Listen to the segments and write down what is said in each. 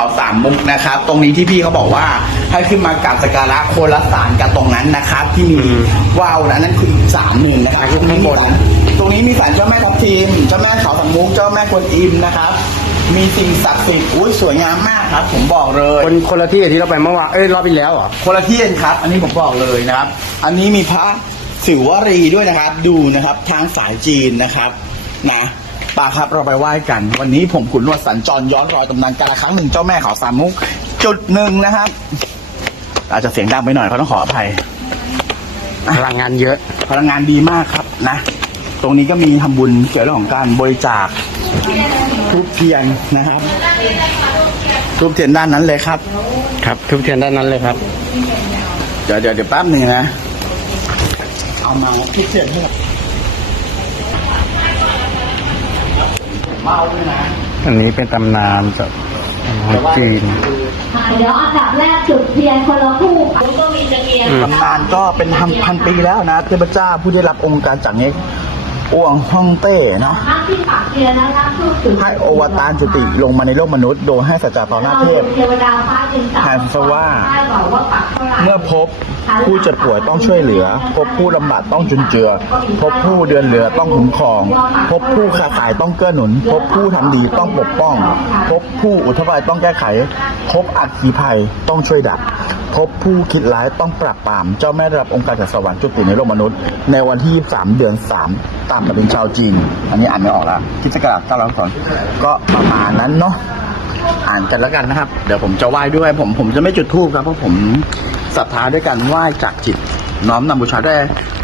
เขาสามมุกนะครับ ตรงนี้ที่พี่เขาบอกว่าให้ขึ้นมากราบสักการะโคนละสารกับตรงนั้นนะครับ ที่มีว่าวนะนั่นคืออีกสามหนึ่งนะครับตรงนี้มีศาลตรงนี้มีศาลเจ้าแม่ทับทิมเจ้าแม่เขาสามมุกเจ้าแม่กวนอิมนะครับ มีสิ่งศักดิ์สิทธิ์อุ้ยสวยงามมากครับ ผมบอกเลย คนคนละที่กับที่เราไปเมื่อวานเอ้ยรอบที่แล้วเหรอคนละที่กันครับ อันนี้ผมบอกเลยนะครับ อันนี้มีพระสิวรีด้วยนะครับ ดูนะครับ ทางสายจีนนะครับ นะ ปาครับเราไปไหว้กัน วันนี้ผมขุนนวดสัญจรย้อนรอยตำนานการละครั้งหนึ่งเจ้าแม่เขาสามมุก จุดหนึ่งนะครับ อาจจะเสียงดังไปหน่อยเขาต้องขออภัยพลังงานเยอะ พลังงานดีมากครับนะ ตรงนี้ก็มีทำบุญเกี่ยวกับเรื่องของการบริจาคทูบเทียนนะครับทูบเทียนด้านนั้นเลยครับ ครับทุกเทียนด้านนั้นเลยครับ เดี๋ยวเดี๋ยวเดี๋ยวแป๊บหนึ่งนะ เอามาทุกเทียนให้กับ เมาด้วยนะอันนี้เป็นตำนานจากของจีนค่ะเดี๋ยวอันดับแรกจุดเทียนคนละคู่ค่ะก็มีตะเกียงอืมตำนานก็เป็นพันพันปีแล้วนะเทพเจ้าผู้ได้รับองค์การจากนี้ อ้วงฮ่องเต้เนาะข้างที่ปากเทียนนะคะคือจุดให้โอวตารจุติลงมาในโลกมนุษย์โดยให้สัจจะต่อหน้าเทพเทวดาฟ้าดินแทนซะว่าได้บอกว่าปักเท่าไหร่เมื่อพบผู้เจ็บป่วยต้องช่วยเหลือ พบผู้ลำบากต้องจุนเจือ พบผู้เดือนเหลือต้องคุ้มครอง พบผู้ขาดสายต้องเกื้อหนุน พบผู้ทำดีต้องปกป้อง พบผู้อุทกภัยต้องแก้ไข พบอัคคีภัยต้องช่วยดับ พบผู้คิดร้ายต้องปราบปราม เจ้าแม่ได้รับองค์การจากสวรรค์จุติในโลกมนุษย์ ในวันที่ 23 เดือน 3 ตามปฏิทินชาวจีน อันนี้อ่านไม่ออกแล้วคิดสกราชเก้าร้อยสอนก็ประมาณนั้นเนาะอ่านกันแล้วกันนะครับ เดี๋ยวผมจะไหว้ด้วย ผมผมจะไม่จุดธูปครับเพราะผมศรัทธาด้วยการไหว้จากจิต น้อมนำบูชาได้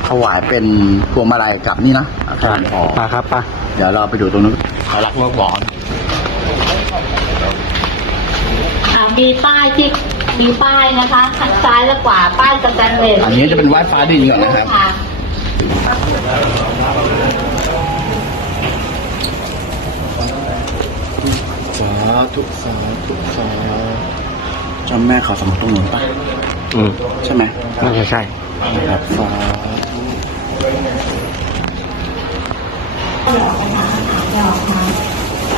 ถวายเป็นพวงมาลัยกับนี่นะอาจารย์พอปลาครับปลาเดี๋ยวเราไปดูตรงนู้นเขารักโลกบอลค่ะมีป้ายที่มีป้ายนะคะทางซ้ายและขวาป้ายสแตนเลสอันนี้จะเป็นไหว้ฟ้าดินก่อนนะครับค่ะ สาธุสาธุสาเจ้าแม่เขาสมุทรตรงนู้นปะอืมใช่ไหมน่าจะใช่ครับสา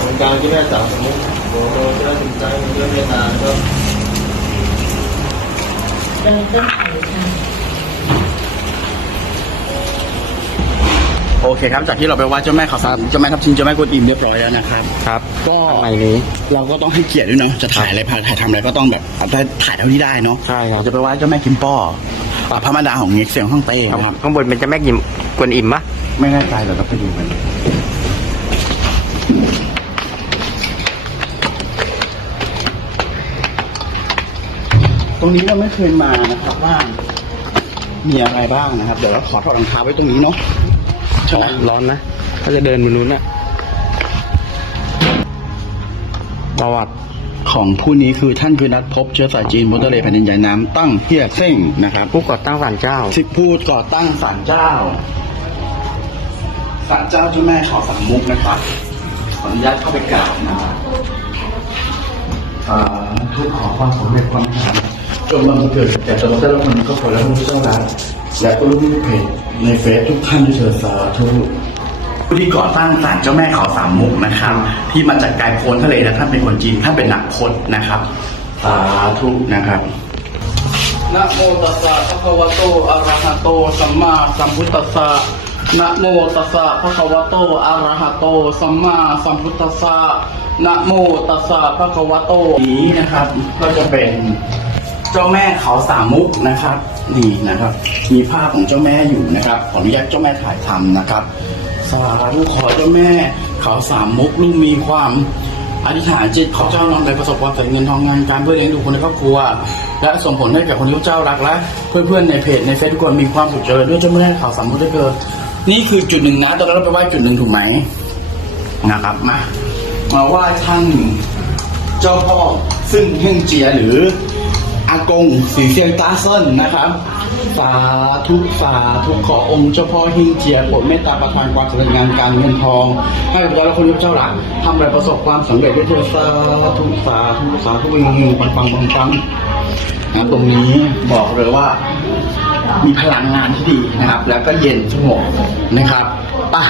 ธุการที่แม่จ๋าสมมติโอ้โหเรื่องใจเรื่องเมตตาก็เดินต้นไผ่ค่ะ โอเคครับ จากที่เราไปไหว้เจ้าแม่เขาสามเจ้าแม่ทับทิมเจ้าแม่กวนอิมเรียบร้อยแล้วนะครับ ครับก็ ข้างในนี้ เราก็ต้องให้เกียรติด้วยเนาะจะถ่ายอะไรพาถ่ายทำอะไรก็ต้องแบบเอาแต่ถ่ายเท่าที่ได้เนาะใช่ครับ จะไปไหว้เจ้าแม่กิมป้ออ่าพระมารดาของเง็กเสียงห้องเต้นะครับ ข้างบนเป็นเจะแม่กิมกวนอิ่มปะไม่แน่ใจเดี๋ยวเราไปดูกัน ตรงนี้เราไม่เคยมานะครับว่ามีอะไรบ้างนะครับ เดี๋ยวเราขอถอดรองเท้าไว้ตรงนี้เนาะ ใช่ไหมร้อนนะถ้าจะเดินบนนู้นน่ะประวัติของผู้นี้คือท่านคือนัดพบเชื้อสายจีนบนทะเลแผ่นดินใหญ่น้ำตั้งเฮียเซ่งนะครับผู้ก่อตั้งศาลเจ้าที่พูดก่อตั้งศาลเจ้าศาลเจ้าเจ้าแม่เขาสามมุกนะครับขออนุญาตเข้าไปกราบนะครับอ่าทุกขอความสำเร็จความสำเร็จจงบังเกิดแก่ตัวเจ้าและคนก็ขอและผู้เจ้ารัก และก็ลูกเพจในเฟซทุกท่านด้วยเถิดสาธุผู้ที่ก่อตั้งศาลเจ้าแม่เขาสามมุกนะครับ ที่มาจากกายโพ้นทะเลและท่านเป็นคนจีนท่านเป็นนักพจน์นะครับสาธุนะครับนะโมตัสสะภะคะวะโตอะระหะโตสัมมาสัมพุทธัสสะนะโมตัสสะภะคะวะโตอะระหะโตสัมมาสัมพุทธัสสะนะโมตัสสะภะคะวะโตนี้นะครับ ก็จะเป็นเจ้าแม่เขาสามมุกนะครับ นี่นะครับ มีภาพของเจ้าแม่อยู่นะครับ ขออนุญาตเจ้าแม่ถ่ายทำนะครับ สาธุขอเจ้าแม่ เขาสามมุกลูกมีความอธิษฐานจิตขอเจ้านำไปประสบความสำเร็จเงินทองงานการเพื่อเลี้ยงดูคนในครอบครัว และส่งผลให้แก่คนที่เจ้ารักและเพื่อนๆในเพจในเฟซทุกคนมีความสุขเจริญด้วยเจ้าแม่ข่าวสามมุกได้เกิดนี่คือจุดหนึ่งนะตอนนั้นเราไปไหว้จุดหนึ่งถูกไหมนะครับมามาไหว้ท่านเจ้าพ่อซึ่งเฮงเจียหรือ อากงสีเซียงตาเซินนะครับสาธุสาธุขอองค์เจ้าพ่อเฮงเจียโปรดเมตตาประทานความสำเร็จงานการเงินทอง ให้กับเราและคนที่พระเจ้ารักทำอะไรประสบความสำเร็จด้วยเถิดสาธุสาธุสาธุเฮงๆปังปังปังปังนะตรงนี้บอกเลยว่ามีพลังงานที่ดีนะครับ แล้วก็เย็นสงบนะครับไป่ะ